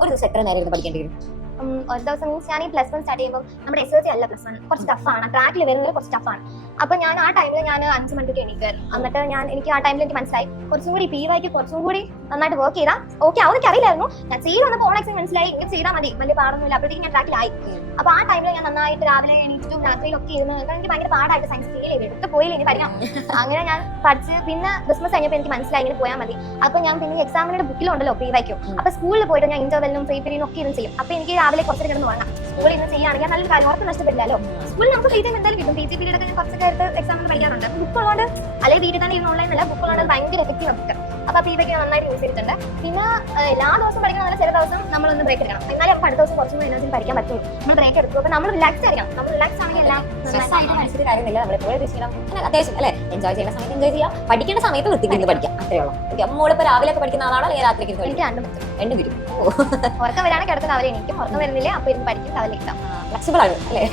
ഒരു ദിവസം എത്ര നേരം ഇരുന്ന് പഠിക്കേണ്ടി വരും? ഒരു ദിവസം മീൻസ് ഞാൻ ഈ +1 സ്റ്റാർട്ട് ചെയ്യുമ്പോൾ നമ്മുടെ SLC അല്ല +1 കുറച്ച് ടഫാണ്, ട്രാക്കിൽ വരുന്നത് കുറച്ച് ടഫാണ്. അപ്പൊ ഞാൻ ആ ടൈമിൽ ഞാൻ 5 മണിക്ക് എണീക്കായിരുന്നു. എന്നിട്ട് എനിക്ക് ആ ടൈമിൽ എനിക്ക് മനസ്സിലായി കുറച്ചും കൂടി PYക്ക് കുറച്ചും കൂടി നന്നായിട്ട് വർക്ക് ചെയ്താൽ ഓക്കെ ആവും. എനിക്ക് അറിയില്ലായിരുന്നു, ഞാൻ ചെയ്തൊന്ന് പോണെക്സ് മനസ്സിലായി, ഇങ്ങനെ ചെയ്താൽ മതി, വലിയ പാടൊന്നുമില്ല. അപ്പോഴത്തേക്കും ഞാൻ ട്രാക്കിലായി. അപ്പൊ ആ ടൈമിൽ ഞാൻ നന്നായിട്ട് രാവിലെ എണീറ്റും രാത്രിയിലൊക്കെ ഇരുന്ന് എനിക്ക് ഭയങ്കര പാടായിട്ട് സയൻസ് ഫീൽ ചെയ്ത് എടുത്ത് പോയില്ല, ഇനി പഠിക്കാം. അങ്ങനെ ഞാൻ പഠിച്ച് പിന്നെ ക്രിസ്മസ് കഴിഞ്ഞപ്പോൾ എനിക്ക് മനസ്സിലായി ഇങ്ങനെ പോയാൽ മതി. അപ്പൊ ഞാൻ പിന്നെ എക്സാമിന്റെ ബുക്കിലുണ്ടല്ലോ PYക്കും, അപ്പൊ സ്കൂളിൽ പോയിട്ട് ഞാൻ ഇന്റർവെല്ലും ഫ്രീ പീരീഡും ഒക്കെ ഇരുന്ന് ചെയ്യും. അപ്പൊ എനിക്ക് രാവിലെ കുറച്ച് കിടന്ന് വാങ്ങാം. സ്കൂളിൽ ഇന്ന് ചെയ്യുകയാണെങ്കിൽ നല്ലൊരു കാര്യം, ഉറപ്പ് നഷ്ടപ്പെടില്ലല്ലോ. സ്കൂളിൽ നമുക്ക് ഫ്രീ ടൈം എന്തായാലും കിട്ടും. PG പീരീഡ് ഒക്കെ ഞാൻ കുറച്ചൊക്കെ ആയിട്ട് എക്സാമിന് പഠിക്കാറുണ്ട്. ബുക്കുള്ളതുകൊണ്ട് അല്ലെങ്കിൽ വീട്ടിൽ തന്നെ ഇരുന്ന് ഓൺലൈൻ അല്ല, ബുക്കുള്ളതുകൊണ്ട് ഭയങ്കര എഫക്റ്റീവ് നമുക്ക്. അപ്പൊ PYക്ക് നന്നായിട്ട് യൂസ് ചെയ്തിട്ടുണ്ട്. പിന്നെ എല്ലാ ദിവസവും പഠിക്കുന്ന ചില ദിവസം നമ്മളൊന്ന് ബ്രേക്ക് എടുക്കണം, എന്നാലും നമുക്ക് അടുത്ത ദിവസം കുറച്ചും എനർജി പഠിക്കാൻ പറ്റുള്ളൂ. നമ്മൾ ബ്രേക്ക് എടുക്കും. അപ്പൊ നമ്മൾ റിലാക്സ് ആയിരിക്കണം. നമ്മൾ റിലാക്സ് ആണെങ്കിൽ എല്ലാം കാര്യമില്ല. നമ്മളെപ്പോഴും ചെയ്യണം, അത്യാവശ്യം അല്ലെ, എൻജോയ് ചെയ്യുന്ന സമയത്ത് എൻജോയ് ചെയ്യാം, പഠിക്കേണ്ട സമയത്ത് വൃത്തിക്ക് പഠിക്കാം, അത്രേ ഉള്ളൂ. മോളിപ്പോ രാവിലെ ഒക്കെ പഠിക്കുന്ന ആളാണോ അല്ലെങ്കിൽ രാത്രിക്ക്? എനിക്ക് രണ്ടും പറ്റും. രണ്ടും വരും. ഉറക്കം വരാണെങ്കിൽ അടുത്ത രാവിലെ എനിക്കും, ഉറക്കം വരുന്നില്ലേ അപ്പൊ ഇരുന്ന് പഠിക്കും, രാവിലെ എത്താം. ഫ്ലെക്സിബിൾ ആണ് അല്ലേ?